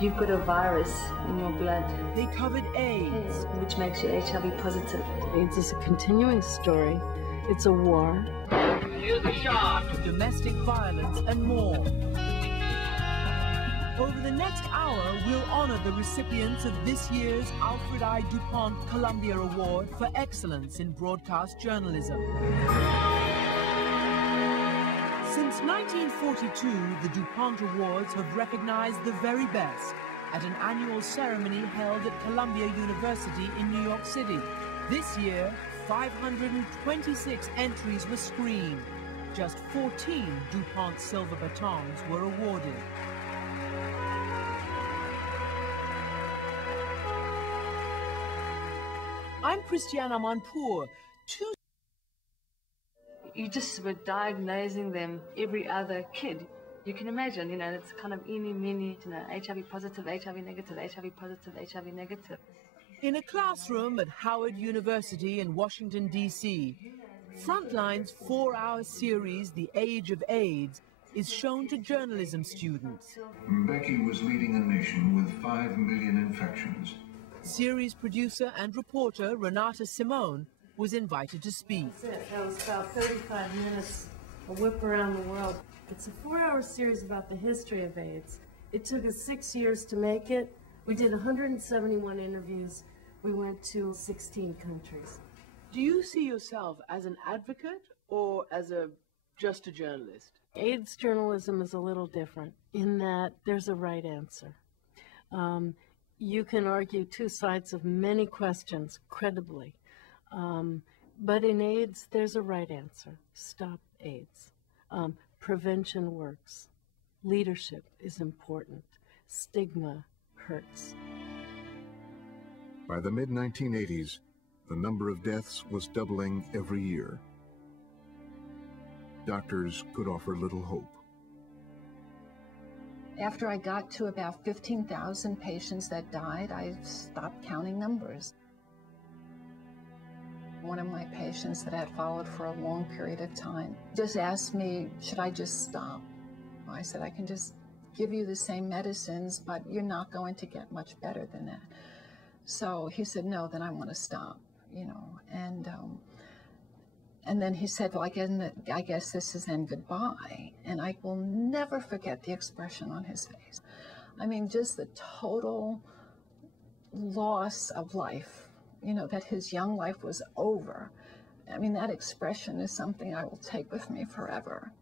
You've got a virus in your blood. They covered AIDS, which makes you HIV positive. AIDS is a continuing story. It's a war. Here's the shot. Domestic violence and more. Over the next hour, we'll honor the recipients of this year's Alfred I. Dupont Columbia Award for Excellence in Broadcast Journalism. Since 1942, the Dupont Awards have recognized the very best at an annual ceremony held at Columbia University in New York City. This year, 526 entries were screened. Just 14 DuPont silver batons were awarded. I'm Christiana Manpour. You just were diagnosing them every other kid. You can imagine, it's kind of eeny, meeny, HIV positive, HIV negative, HIV positive, HIV negative. In a classroom at Howard University in Washington, D.C., Frontline's 4-hour series, The Age of AIDS, is shown to journalism students. Becky was leading a nation with 5 million infections. Series producer and reporter Renata Simone was invited to speak. That was about 35 minutes, a whip around the world. It's a 4-hour series about the history of AIDS. It took us 6 years to make it. We did 171 interviews. We went to 16 countries. Do you see yourself as an advocate or as just a journalist? AIDS journalism is a little different in that there's a right answer. You can argue two sides of many questions credibly. But in AIDS, there's a right answer. Stop AIDS. Prevention works. Leadership is important. Stigma hurts. By the mid-1980s, the number of deaths was doubling every year. Doctors could offer little hope. After I got to about 15,000 patients that died, I stopped counting numbers. One of my patients that I had followed for a long period of time just asked me, should I just stop? I said, I can just give you the same medicines, but you're not going to get much better than that. So he said, no, then I want to stop, and then he said, well, I guess this is then goodbye. And I will never forget the expression on his face. I mean, just the total loss of life, that his young life was over. I mean, that expression is something I will take with me forever.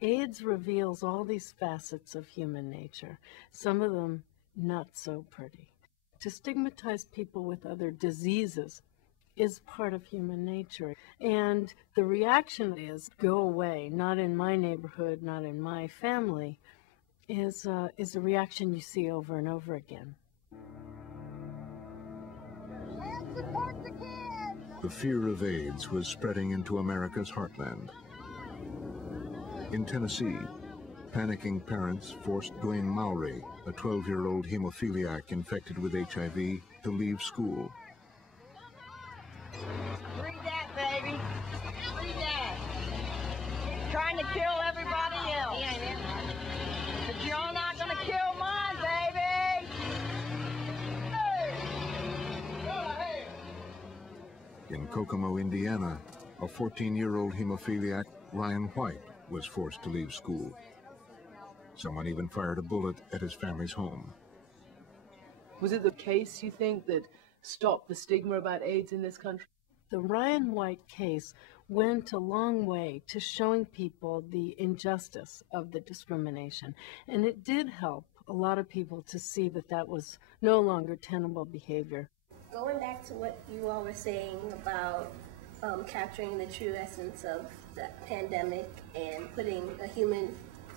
AIDS reveals all these facets of human nature, some of them not so pretty. To stigmatize people with other diseases is part of human nature. And the reaction is, go away, not in my neighborhood, not in my family, is a reaction you see over and over again. The fear of AIDS was spreading into America's heartland. In Tennessee, panicking parents forced Dwayne Mowry, a 12-year-old hemophiliac infected with HIV, to leave school. Read that, baby. Read that. Trying to kill everybody else. But you're not going to kill mine, baby. Hey. In Kokomo, Indiana, a 14-year-old hemophiliac, Ryan White, was forced to leave school. Someone even fired a bullet at his family's home. Was it the case, you think, that stopped the stigma about AIDS in this country? The Ryan White case went a long way to showing people the injustice of the discrimination. And it did help a lot of people to see that that was no longer tenable behavior. Going back to what you all were saying about capturing the true essence of the pandemic and putting a human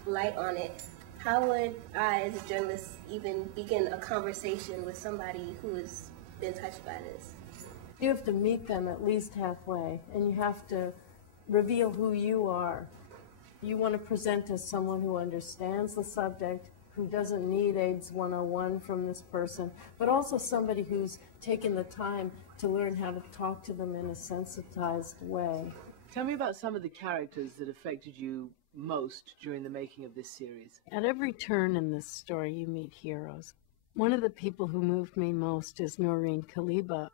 light on it, how would I, as a journalist, even begin a conversation with somebody who has been touched by this? You have to meet them at least halfway, and you have to reveal who you are. You want to present as someone who understands the subject, who doesn't need AIDS 101 from this person, but also somebody who's taken the time to learn how to talk to them in a sensitized way. Tell me about some of the characters that affected you most during the making of this series? At every turn in this story, you meet heroes. One of the people who moved me most is Noreen Kaliba.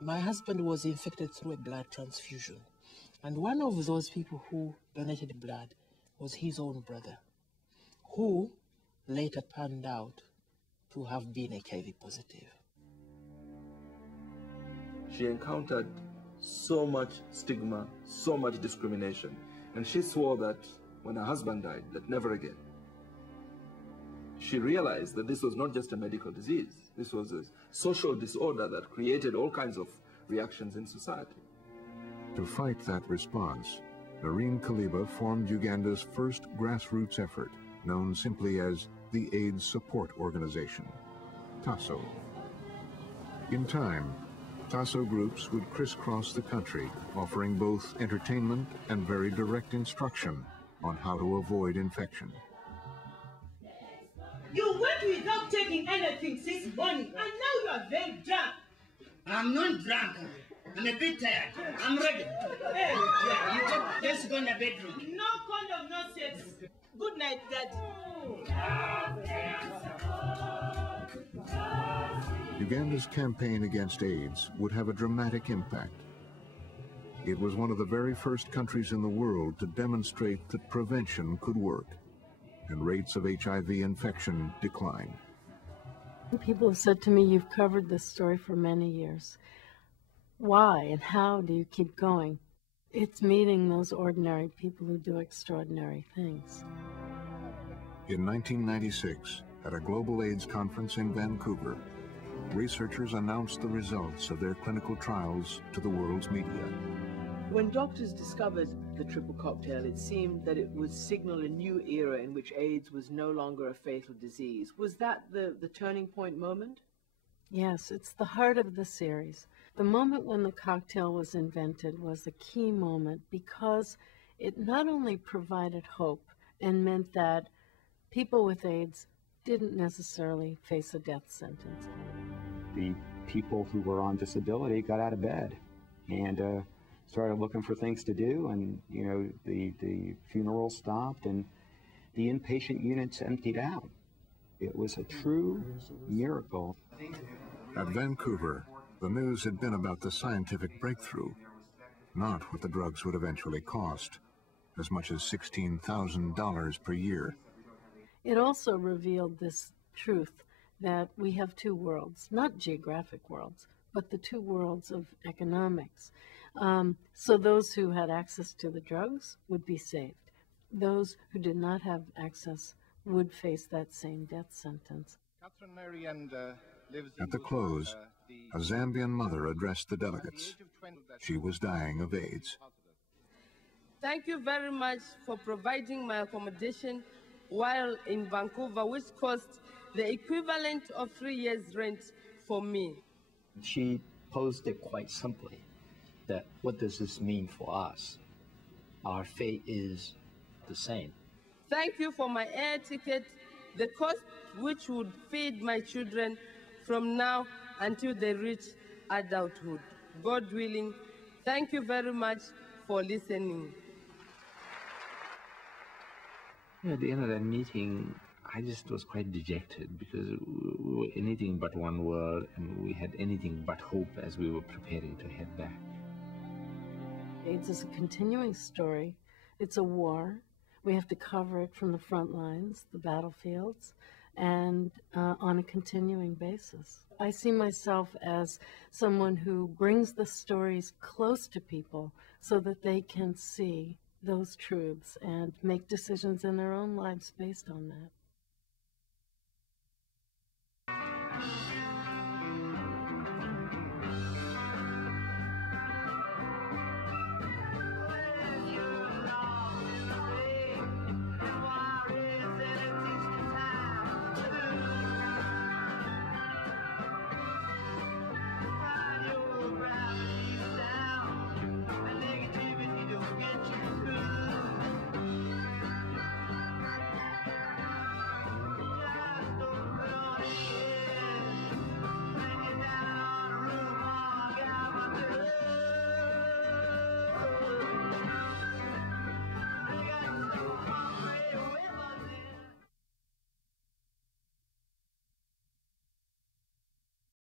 My husband was infected through a blood transfusion, and one of those people who donated blood was his own brother, who later turned out to have been HIV positive. She encountered so much stigma, so much discrimination, and she swore that when her husband died, that never again. She realized that this was not just a medical disease, this was a social disorder that created all kinds of reactions in society. To fight that response, Noreen Kaliba formed Uganda's first grassroots effort, known simply as the AIDS Support Organization, TASO. In time, TASO groups would crisscross the country, offering both entertainment and very direct instruction on how to avoid infection. You went without taking anything since morning, and now you are very drunk. I'm not drunk. I'm a bit tired. I'm ready. Hey, let's go in the bedroom. No condom, no sex. Good night, Daddy. Uganda's campaign against AIDS would have a dramatic impact. It was one of the very first countries in the world to demonstrate that prevention could work, and rates of HIV infection declined. People have said to me, you've covered this story for many years. Why and how do you keep going? It's meeting those ordinary people who do extraordinary things. In 1996, at a global AIDS conference in Vancouver, researchers announced the results of their clinical trials to the world's media. When doctors discovered the triple cocktail, it seemed that it would signal a new era in which AIDS was no longer a fatal disease. Was that the turning point moment? Yes, it's the heart of the series. The moment when the cocktail was invented was a key moment because it not only provided hope and meant that people with AIDS didn't necessarily face a death sentence. The people who were on disability got out of bed and started looking for things to do, and the funeral stopped and the inpatient units emptied out. It was a true miracle. At Vancouver, the news had been about the scientific breakthrough, not what the drugs would eventually cost, as much as $16,000 per year. It also revealed this truth that we have two worlds, not geographic worlds, but the two worlds of economics. So those who had access to the drugs would be saved. Those who did not have access would face that same death sentence. At the close, a Zambian mother addressed the delegates. She was dying of AIDS. Thank you very much for providing my accommodation while in Vancouver, which cost the equivalent of 3 years' rent for me. She posed it quite simply, that what does this mean for us? Our fate is the same. Thank you for my air ticket, the cost which would feed my children from now until they reach adulthood. God willing, thank you very much for listening. At the end of that meeting, I just was quite dejected because we were anything but one world, and we had anything but hope as we were preparing to head back. AIDS is a continuing story. It's a war. We have to cover it from the front lines, the battlefields, and on a continuing basis. I see myself as someone who brings the stories close to people so that they can see those truths and make decisions in their own lives based on that.